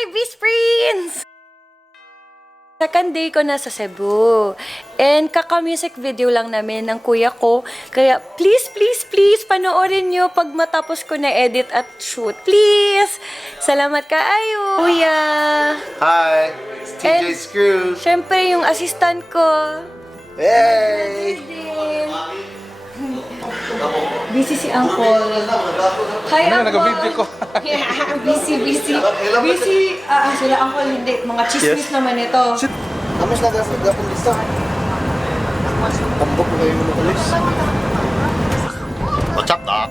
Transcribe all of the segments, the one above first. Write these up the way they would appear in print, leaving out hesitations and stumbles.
Hi, Beast Friends! Second day ko na sa Cebu. And kaka-music video lang namin ng kuya ko. Kaya please, please, please, panoorin nyo pag matapos ko na edit at shoot. Please! Salamat kaayo, kuya! Hi, it's TJ And Screw. syempre, yung assistant ko. Hey! Busy si Uncle. Hi, Ano, Uncle. nag-video ko. Yeah, busy. Busy. Sila Uncle, hindi. Mga chismis naman ito. Kamus na gapon lista. Tambok mo kayo mga polis. What's up, Doc?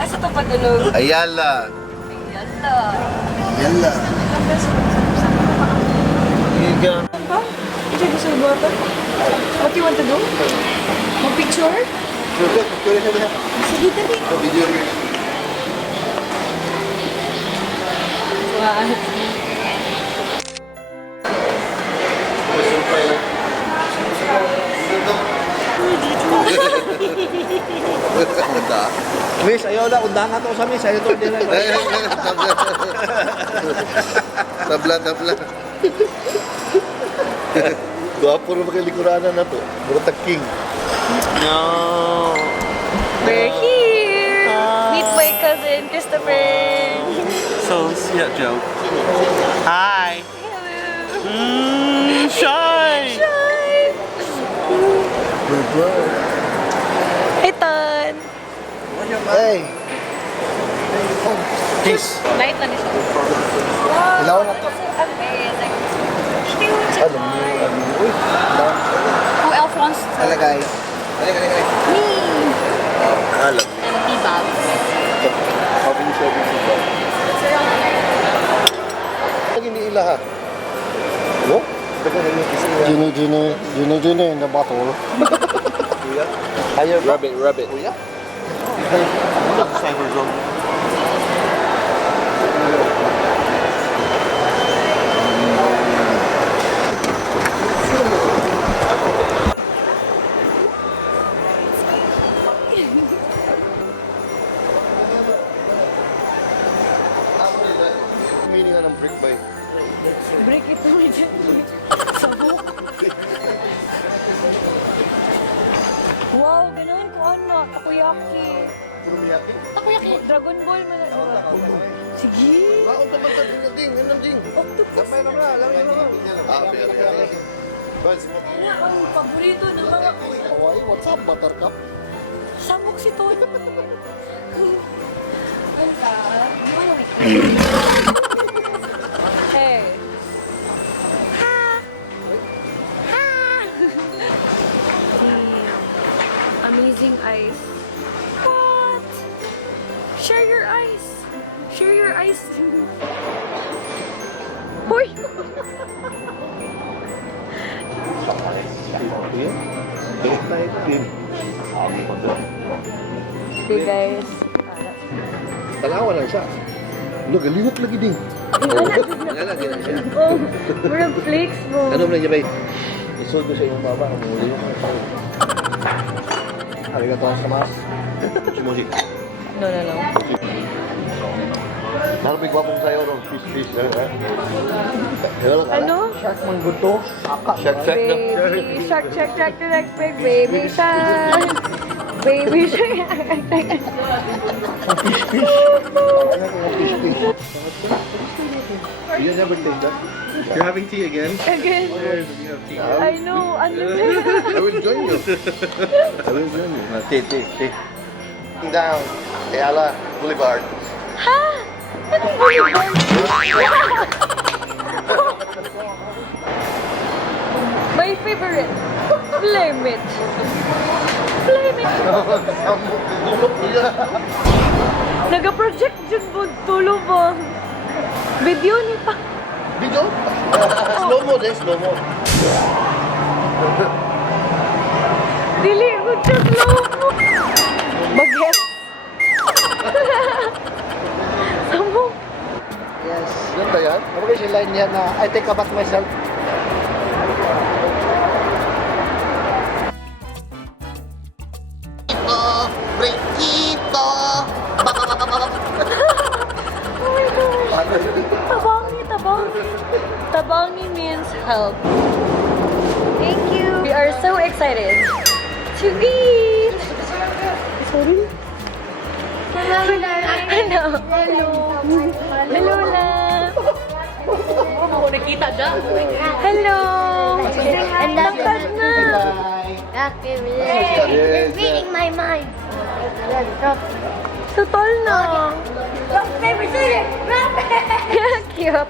Asa to patulog? Ayala. Yala. Ayala. Igan. Ba? Ito gusto yung bata? What you want to do? Mag-picture? Sige, tabi. Video. Wow. Miss, ayaw na. Undangan to sa miss. Ayaw to. Tabla. Gwapo rin makilikuranan na to. Buratag king. No. We're here! Meet my cousin, Christopher! So sweet joke. Hi. Hello! Shy. Hey, Ton! Hey! Peace. Light na siya. Ilaw na to. Amazing. Huge. Alam mo. Uy. Who else wants to? Alagay. Me! Alam. And me, Babs. Sabi ni Shelby si Bob. Lagi ni Ilaha. No? Genie in the bottle. Higher Rabbit. Kuya? Cyber zone. Meaning nga ng brick by. Break it naman dyan. Sabok. Wow, ganoon ko ano. Takoyaki. Takoyaki. Dragon Ball man. Sige. Bakit naman ka ding? Anong ding? Octopus. Lamay na. Okay. Ano ang paborito ng mga Hawaii, what's up, Buttercup? sabok si Ton. Hey. The amazing eyes. What? Share your eyes. Share your eyes. Hoy! Okay guys. Talawa lang siya. Nagaliwat lagi ding. Nalagyan na siya. Oh, murang flakes mo. Ano mo na niya ba? Isold ko sa iyong baba. Muli mo. Arigato sa mas. Sumusik. No. Marami gwapong sayo ron. Fish. Ano? Shark man good to. Shark no? Baby shark, check the next big baby shark. Baby shark. Fish. You never take that. You're having tea again? Again. You have tea. I know. Ano I will join you. Tea. Down. Ayala Boulevard. Ha? Anong boulevard? My favorite. Flame it. Naga-project dyan po. Tulo ba? Video ni pa. Video? Slow mo. Dili ko siya slow mo. Bagets. Samo. Yes. Yan ba yan? Ano kayo si line niya na I take a bath myself? Breakito! Tabangi, tabangi. Tabangi means help. Thank you. We are so excited to eat. Sorry. Hello. Hello lang. Hello. Lakad na. You're reading my mind. Total na. Rock, paper, scissors! Rock, Cute.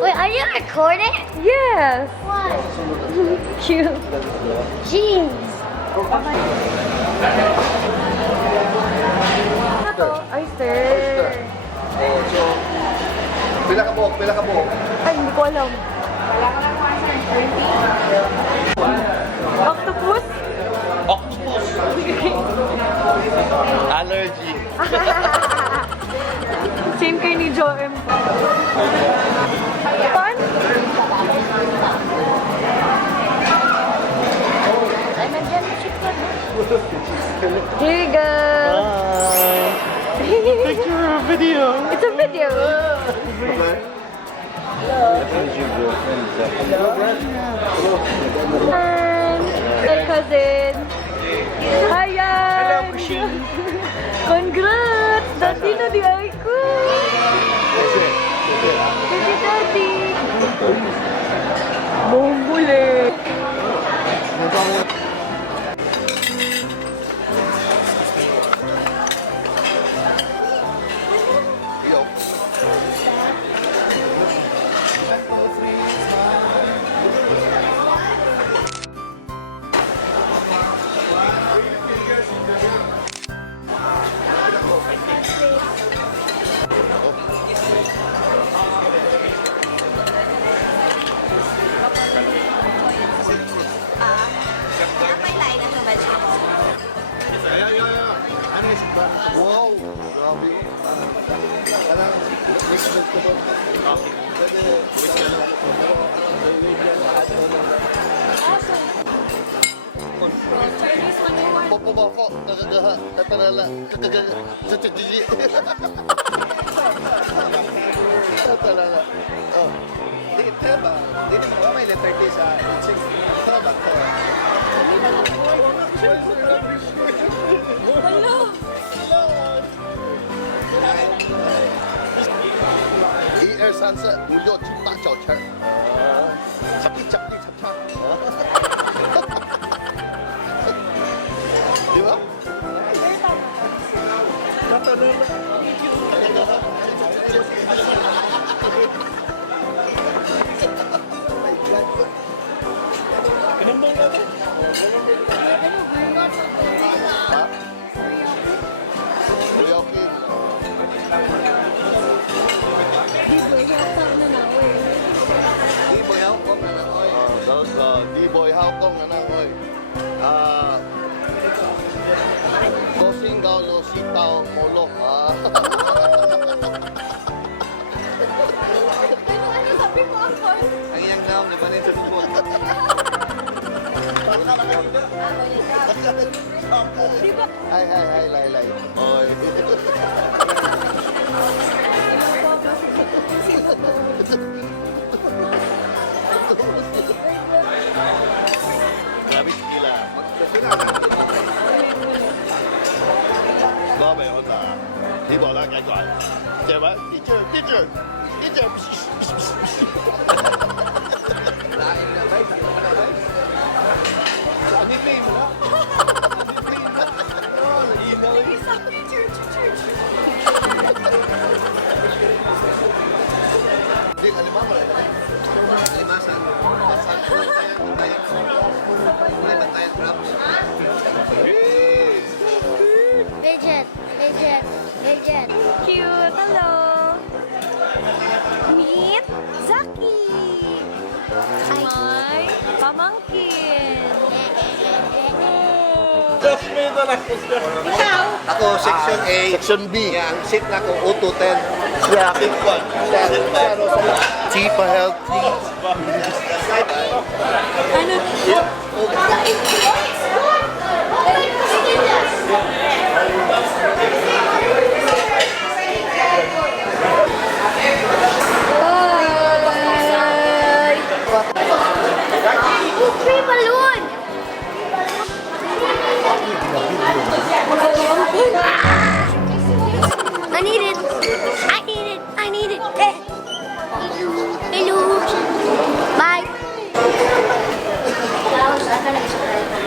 Wait, are you recording? Yes. What? Cute. Jeez. Ano to? Oyster. Oh, so, pila ka buhok, pila ka buhok. Ay, hindi ko alam. Octopus? Allergy. Same kay ni Joem. Pan? Ay, nandiyan na si Kod. Here you go. Picture or video? It's a video. And my cousin. Hi, Hello, Congrats! Dati na di ay ko. Dati. Bumbuli. Wow, grabe. Parang, business ko ba? Pwede. Popoboko, nagagaha, tatanala, kagagaha, tatadili. Tatanala. Oh. Di, diba? Di naman ko may letter T sa 6. Diba? ER 산사 무료 뒷다 저철. 잡기 잡기 잡차. Di ba? Ha? Buyokin. Di mo yaw ko na lang, oy. D-boy how come na oy. Kosing gao lo sitaw molo. Ang iyang daw, di ba nito mo? Ay, lay. Oy. Grabe gila. Lo bai hon da. Di bo la kai kwai. Che ba? Teacher. Lain na ba? Ano ni mo? Di halimbawa Limasan. Pasan ko tayo. Wala ba tayong props? Fidget. Cute. Hello. Meet Zaki. My pamangkin. Ako, section A. Section B. Yeah, ang seat na ko, O210. Siya, big one. T for healthy.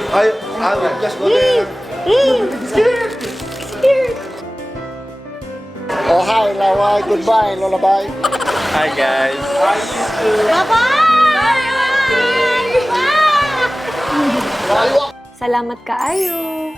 I will just go there. Oh, hi, Lawai. Goodbye, Lullaby. Hi guys. Salamat kaayo.